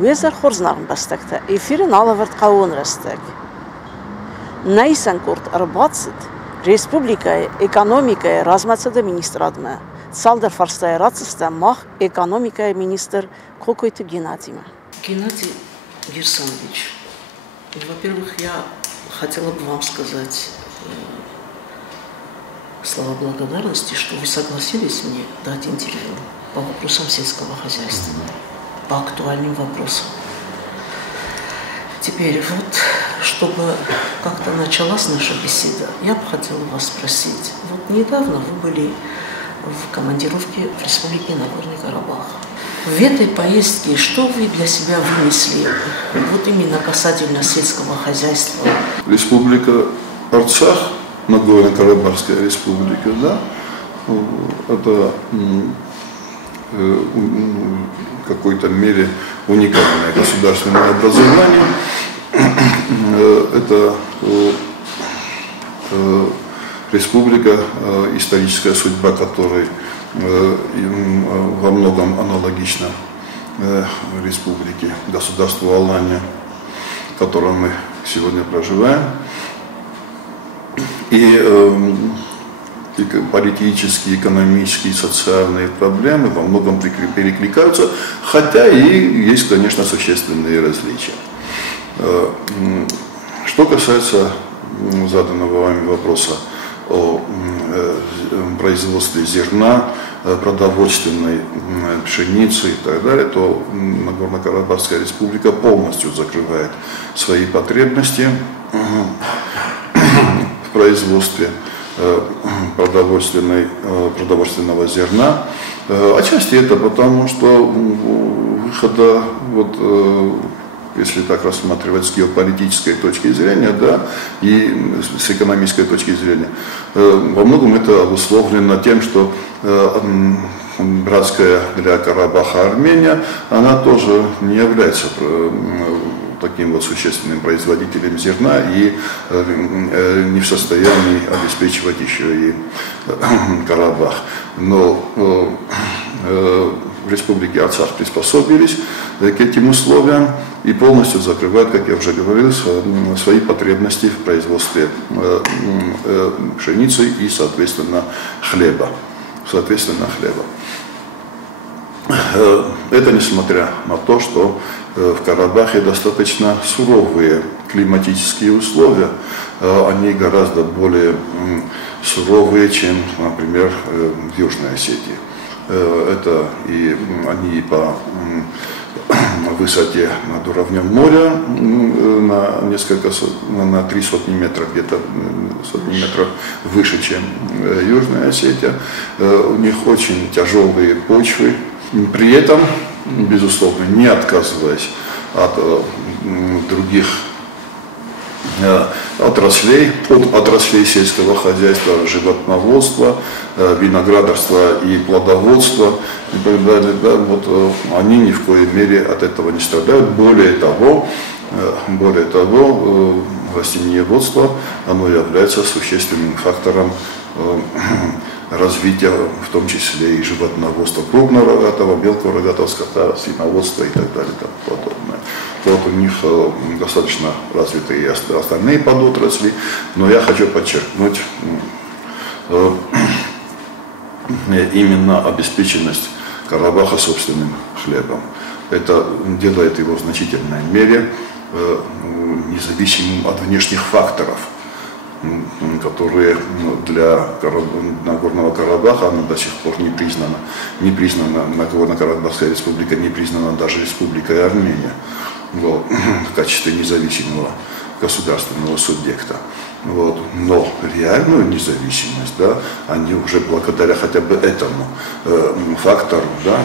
Уезер хорзнарм бастакта, эфирин алавард кавун растак. Найсанкурт арбацит, республика экономика размацада министрадма. Салдар фарстая рациста мах экономика министр какой-то Геннадима. Геннадий Герсанович, во-первых, я хотела бы вам сказать слова благодарности, что вы согласились мне дать интервью по вопросам сельского хозяйства, по актуальным вопросам. Теперь вот, чтобы как-то началась наша беседа, я бы хотела вас спросить. Вот недавно вы были в командировке в Республике Нагорный Карабах. В этой поездке что вы для себя вынесли, вот именно касательно сельского хозяйства? Республика Арцах, Нагорно-Карабахская республика, да, это в какой-то мере уникальное государственное образование. Это республика, историческая судьба которой во многом аналогична республике, государству Алания, в котором мы сегодня проживаем. И политические, экономические, социальные проблемы во многом перекликаются, хотя и есть, конечно, существенные различия. Что касается заданного вами вопроса о производстве зерна, продовольственной пшеницы и так далее, то Нагорно-Карабахская республика полностью закрывает свои потребности в производстве продовольственного зерна. Отчасти это потому, что выхода, если так рассматривать с геополитической точки зрения, да, и с экономической точки зрения, во многом это обусловлено тем, что братская для Карабаха Армения, она тоже не является таким вот существенным производителем зерна и не в состоянии обеспечивать еще и Карабах. Но в Республике Арцах приспособились к этим условиям и полностью закрывают, как я уже говорил, свои потребности в производстве пшеницы и, соответственно, хлеба. Это несмотря на то, что в Карабахе достаточно суровые климатические условия, они гораздо более суровые, чем, например, в Южной Осетии. Это и они и по высоте над уровнем моря на 3 сотни метров, где-то сотни метров выше, чем Южная Осетия. У них очень тяжелые почвы. При этом, безусловно, не отказываясь от других отраслей, подотраслей сельского хозяйства, животноводства, виноградарства и плодоводства и так далее, да, вот, они ни в коей мере от этого не страдают. Более того, растениеводство, оно является существенным фактором развития, в том числе и животноводства крупного рогатого, мелкого рогатого скота, свиноводства и так далее, и тому подобное. Вот у них достаточно развиты и остальные подотрасли, но я хочу подчеркнуть именно обеспеченность Карабаха собственным хлебом. Это делает его в значительной мере независимым от внешних факторов, которые для Нагорного Карабаха она до сих пор не признана Нагорно-Карабахская республика, не признана даже Республикой Армения в качестве независимого государственного субъекта. Вот. Но реальную независимость, да, они уже благодаря хотя бы этому фактору, да,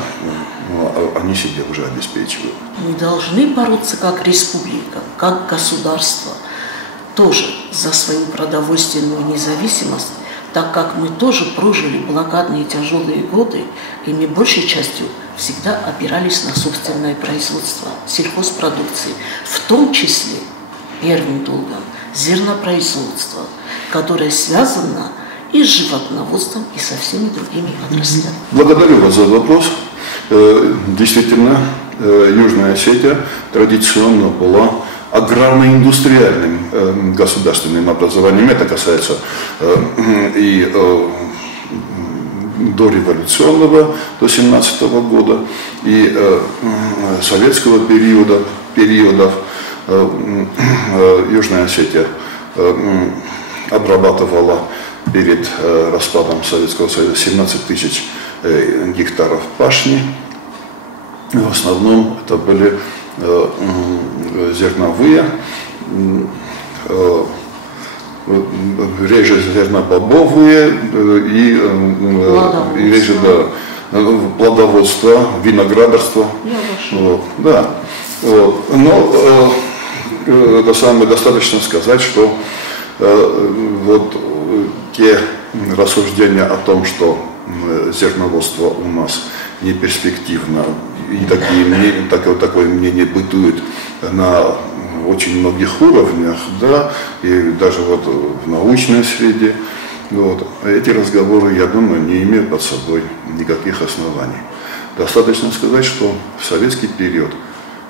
они себе уже обеспечивают. Мы должны бороться как республика, как государство, тоже за свою продовольственную независимость, так как мы тоже прожили блокадные тяжелые годы, и мы большей частью всегда опирались на собственное производство сельхозпродукции, в том числе первым долгом зернопроизводство, которое связано и с животноводством, и со всеми другими отраслями. Благодарю вас за вопрос. действительно, Южная Осетия традиционно была аграрно-индустриальным государственным образованием. Это касается и дореволюционного, до 17 года, и советского периодов. Южная Осетия обрабатывала перед распадом Советского Союза 17 тысяч гектаров пашни. В основном это были зерновые, реже зернобобовые и реже плодоводство, виноградарство. Да. Но это самое достаточно сказать, что вот те рассуждения о том, что зерноводство у нас не перспективно, и такое мнение бытует на очень многих уровнях, да, и даже вот в научной среде. Вот. Эти разговоры, я думаю, не имеют под собой никаких оснований. Достаточно сказать, что в советский период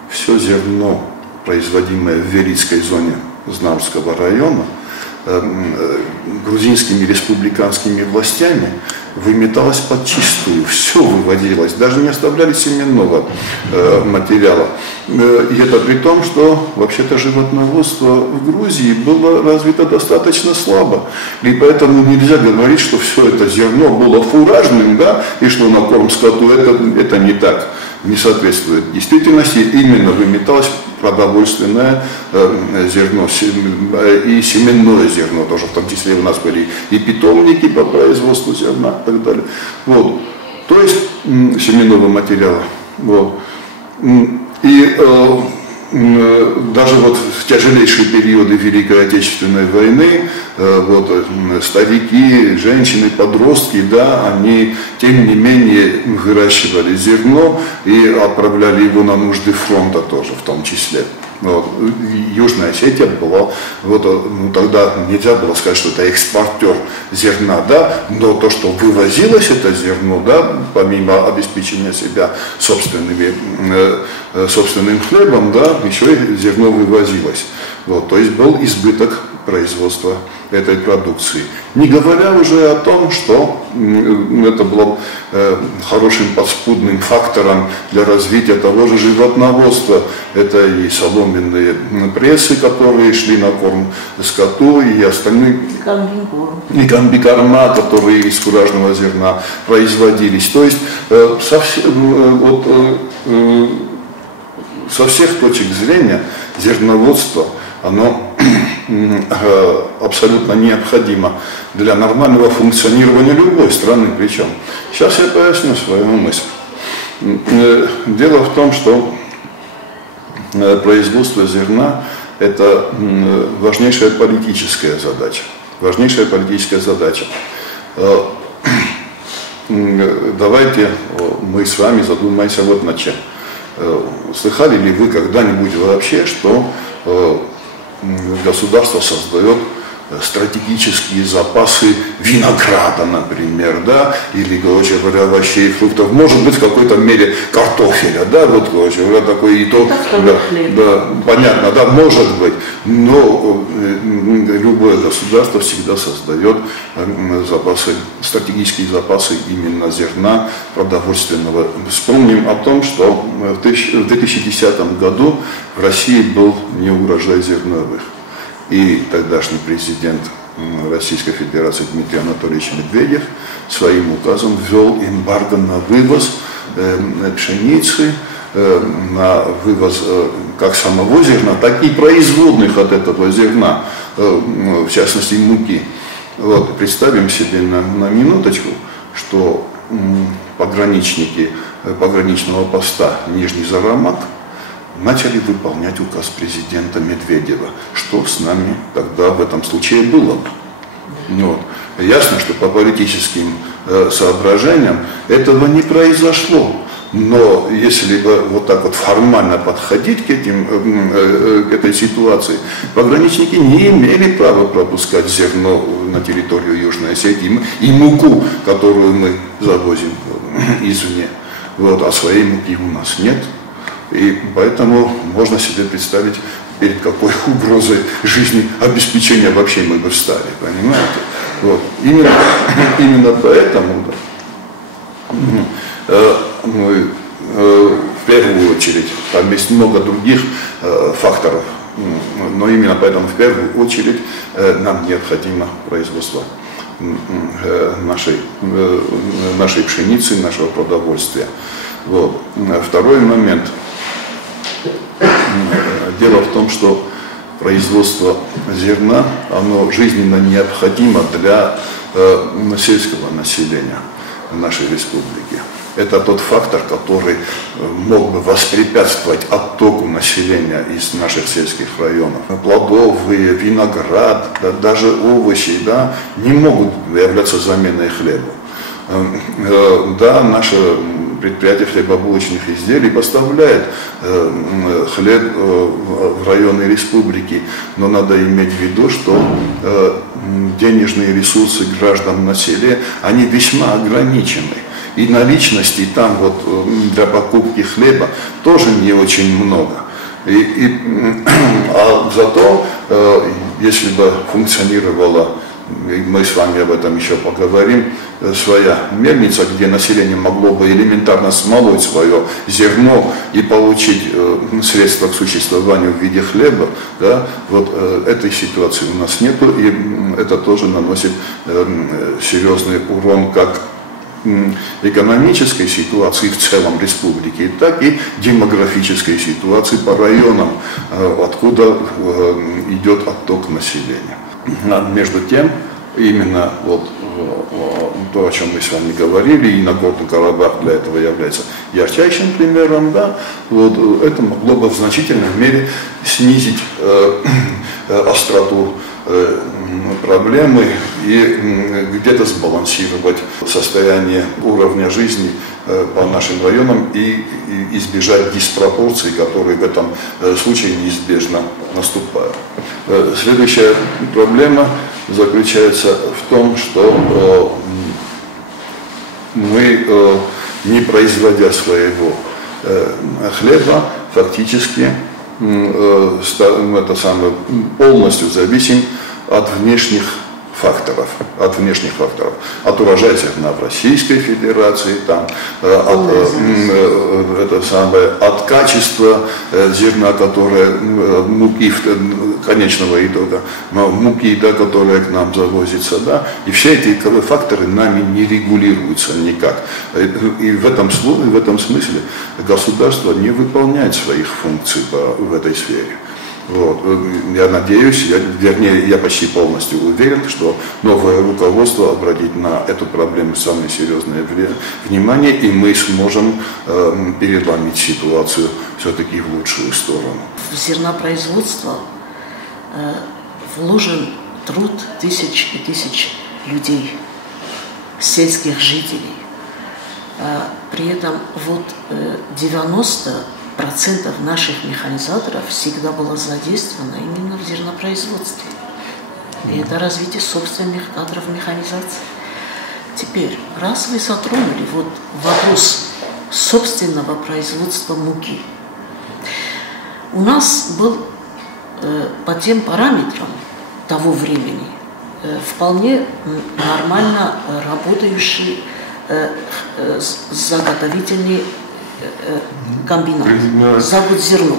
все зерно, производимое в Верицкой зоне Знаурского района, грузинскими республиканскими властями выметалось подчистую, все выводилось, даже не оставляли семенного материала. И это при том, что вообще-то животноводство в Грузии было развито достаточно слабо. И поэтому нельзя говорить, что все это зерно было фуражным, да, и что на корм скоту это не так, не соответствует действительности. Именно выметалось продовольственное зерно и семенное зерно тоже, в том числе у нас были и питомники по производству зерна и так далее. Вот. То есть семенного материала. Вот. И даже вот в тяжелейшие периоды Великой Отечественной войны вот, старики, женщины, подростки, да, они тем не менее выращивали зерно и отправляли его на нужды фронта тоже в том числе. Вот. Южная Осетия была, вот, ну, тогда нельзя было сказать, что это экспортер зерна, да, но то, что вывозилось это зерно, да, помимо обеспечения себя собственным хлебом, да, еще и зерно вывозилось. Вот, то есть был избыток производства этой продукции. Не говоря уже о том, что это было хорошим подспудным фактором для развития того же животноводства. Это и соломенные прессы, которые шли на корм скоту, и остальные, и комбикорма, которые из фуражного зерна производились. То есть со всех точек зрения зерноводство, оно абсолютно необходимо для нормального функционирования любой страны. Причем, сейчас я поясню свою мысль. Дело в том, что производство зерна – это важнейшая политическая задача. Важнейшая политическая задача. Давайте мы с вами задумаемся вот над чем. Слыхали ли вы когда-нибудь вообще, что государство создает стратегические запасы винограда, например, да, или, короче говоря, овощей, фруктов, может быть, в какой-то мере картофеля, да, вот, короче говоря, такой и то, да, понятно, да, может быть, но любое государство всегда создает запасы, стратегические запасы именно зерна продовольственного. Вспомним о том, что в 2010 году в России был неурожай зерновых. И тогдашний президент Российской Федерации Дмитрий Анатольевич Медведев своим указом ввел эмбарго на вывоз пшеницы, на вывоз как самого зерна, так и производных от этого зерна, в частности муки. Вот, представим себе на минуточку, что пограничники пограничного поста Нижний Зарамак начали выполнять указ президента Медведева. Что с нами тогда в этом случае было? Вот. Ясно, что по политическим соображениям этого не произошло. Но если бы вот так вот формально подходить к этой ситуации, пограничники не имели права пропускать зерно на территорию Южной Осетии и муку, которую мы завозим извне. вот, а своей муки у нас нет. И поэтому можно себе представить, перед какой угрозой жизни обеспечения вообще мы бы встали, понимаете? Вот. Именно поэтому мы в первую очередь, там есть много других факторов, но именно поэтому в первую очередь нам необходимо производство нашей пшеницы, нашего продовольствия. Вот. Второй момент. Дело в том, что производство зерна, оно жизненно необходимо для сельского населения нашей республики. Это тот фактор, который мог бы воспрепятствовать оттоку населения из наших сельских районов. Плодовые, виноград, даже овощи, да, не могут являться заменой хлеба. Да, наше предприятие хлебобулочных изделий поставляет хлеб в районы республики, но надо иметь в виду, что денежные ресурсы граждан на селе, они весьма ограничены. И наличности там вот для покупки хлеба тоже не очень много. А зато, если бы функционировала, и мы с вами об этом еще поговорим, своя мельница, где население могло бы элементарно смолоть свое зерно и получить средства к существованию в виде хлеба, да, вот этой ситуации у нас нету, и это тоже наносит серьезный урон как экономической ситуации в целом республики, так и демографической ситуации по районам, откуда идет отток населения. Между тем, именно вот то, о чем мы с вами говорили, и Нагорный Карабах для этого является ярчайшим примером, да, вот это могло бы в значительной мере снизить остроту проблемы и где-то сбалансировать состояние уровня жизни по нашим районам и избежать диспропорций, которые в этом случае неизбежно наступают. Следующая проблема заключается в том, что мы, не производя своего хлеба, фактически это самое, полностью зависим от внешних факторов, от урожая зерна в Российской Федерации, там, от качества зерна, которое, муки конечного итога, муки, да, которая к нам завозится, да, и все эти факторы нами не регулируются никак. И в этом смысле государство не выполняет своих функций в этой сфере. Вот. Я надеюсь, я почти полностью уверен, что новое руководство обратит на эту проблему самое серьезное внимание, и мы сможем переломить ситуацию все-таки в лучшую сторону. В зернопроизводство вложен труд тысяч и тысяч людей, сельских жителей. При этом вот 90% наших механизаторов всегда было задействовано именно в зернопроизводстве. И это развитие собственных кадров механизации. Теперь, раз вы затронули вот вопрос собственного производства муки, у нас был по тем параметрам того времени вполне нормально работающий заготовительный комбинат, завод зерно.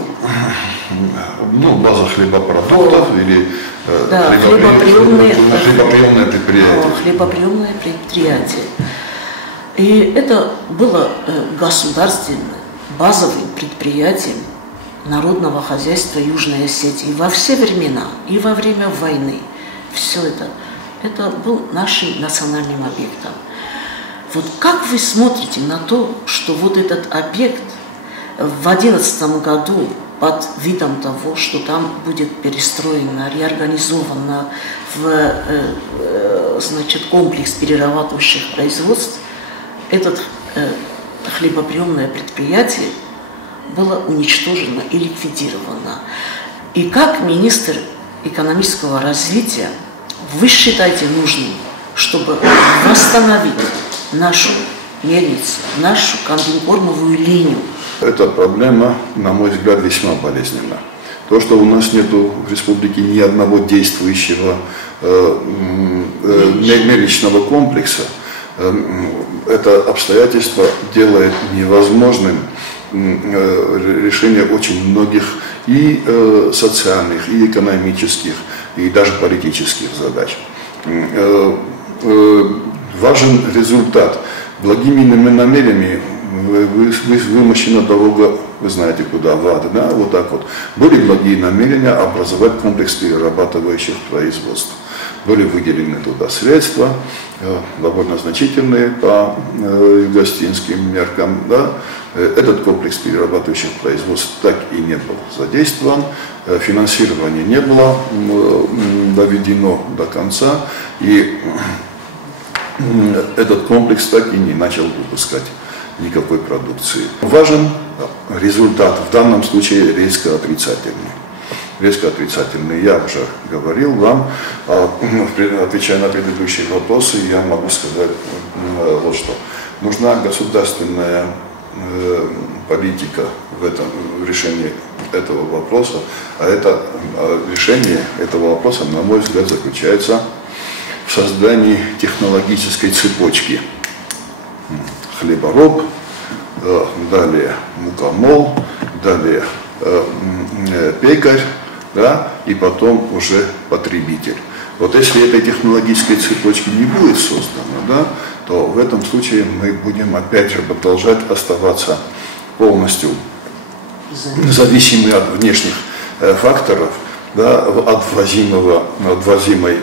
Ну, база хлебопродуктов или да, хлебоприемное предприятие. Хлебоприемное предприятие. И это было государственным базовым предприятием народного хозяйства Южной Осетии во все времена и во время войны. Все это был нашим национальным объектом. Вот как вы смотрите на то, что вот этот объект в 2011 году под видом того, что там будет перестроено, реорганизовано значит, комплекс перерабатывающих производств, этот хлебоприемное предприятие было уничтожено и ликвидировано. И как министр экономического развития вы считаете нужным, чтобы восстановить нашу мельницу, нашу комбинкормовую линию. Эта проблема, на мой взгляд, весьма болезненна. То, что у нас нет в республике ни одного действующего мельничного комплекса, это обстоятельство делает невозможным решение очень многих и социальных, и экономических, и даже политических задач. Важен результат. Благими намерениями вымощена дорога, вы знаете куда, в ад, да, вот так вот. Были благие намерения образовать комплекс перерабатывающих производств. Были выделены туда средства, довольно значительные по югостинским меркам. Да. Этот комплекс перерабатывающих производств так и не был задействован, финансирование не было доведено до конца, и этот комплекс так и не начал выпускать никакой продукции. Важен результат, в данном случае резко отрицательный. Резко отрицательный. Я уже говорил вам, отвечая на предыдущие вопросы, я могу сказать вот что. Нужна государственная политика в решении этого вопроса, а это решение этого вопроса, на мой взгляд, заключается в создании технологической цепочки. Хлебороб, далее мукомол, далее пекарь, да, и потом уже потребитель. Вот если этой технологической цепочки не будет создано, да, то в этом случае мы будем опять же продолжать оставаться полностью зависимы от внешних факторов, да, от ввозимой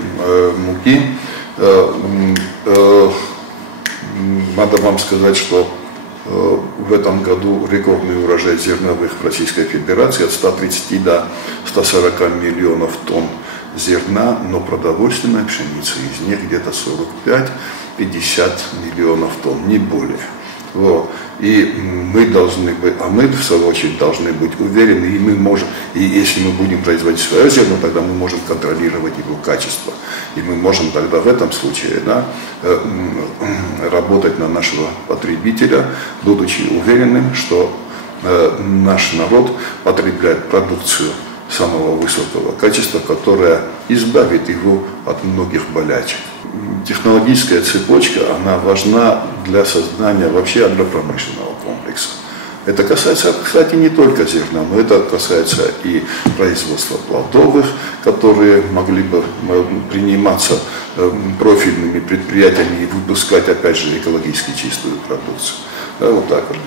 муки. Надо вам сказать, что в этом году рекордный урожай зерновых в Российской Федерации от 130 до 140 миллионов тонн зерна, но продовольственной пшеницы из них где-то 45-50 миллионов тонн, не более. Вот. И мы должны быть, а мы в свою очередь должны быть уверены, и мы можем, и если мы будем производить свое зерно, тогда мы можем контролировать его качество. И мы можем тогда в этом случае, да, работать на нашего потребителя, будучи уверенным, что наш народ потребляет продукцию самого высокого качества, которая избавит его от многих болячек. Технологическая цепочка, она важна для создания вообще агропромышленного комплекса. Это касается, кстати, не только зерна, но это касается и производства плодовых, которые могли бы приниматься профильными предприятиями и выпускать, опять же, экологически чистую продукцию. Да, вот так вот.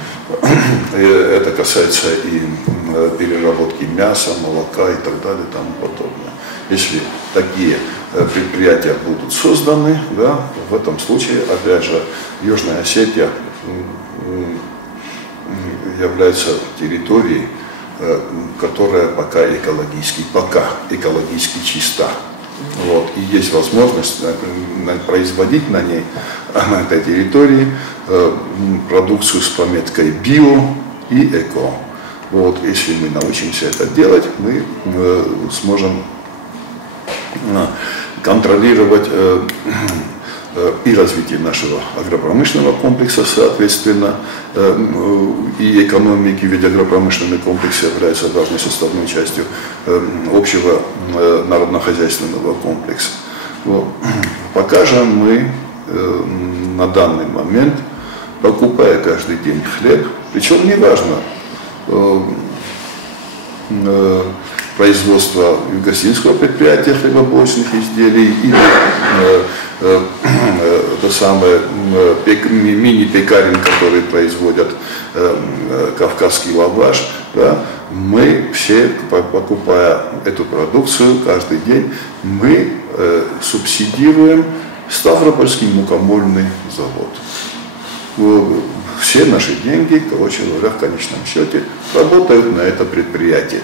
Это касается и переработки мяса, молока и так далее и тому подобное. Если такие предприятия будут созданы, да, в этом случае, опять же, Южная Осетия является территорией, которая пока экологически чиста. Вот. И есть возможность производить на этой территории продукцию с пометкой био и эко. Вот. Если мы научимся это делать, мы сможем контролировать и развитие нашего агропромышленного комплекса, соответственно, и экономики, ведь агропромышленный комплекс является важной составной частью общего народно-хозяйственного комплекса. Вот. Пока же мы на данный момент, покупая каждый день хлеб, причем неважно, производство югостинского предприятия хлебобулочных изделий или то самое мини-пекарен, которые производят кавказский лаваш, да, мы все, покупая эту продукцию каждый день, мы субсидируем Ставропольский мукомольный завод. Все наши деньги, короче говоря, в конечном счете работают на это предприятие.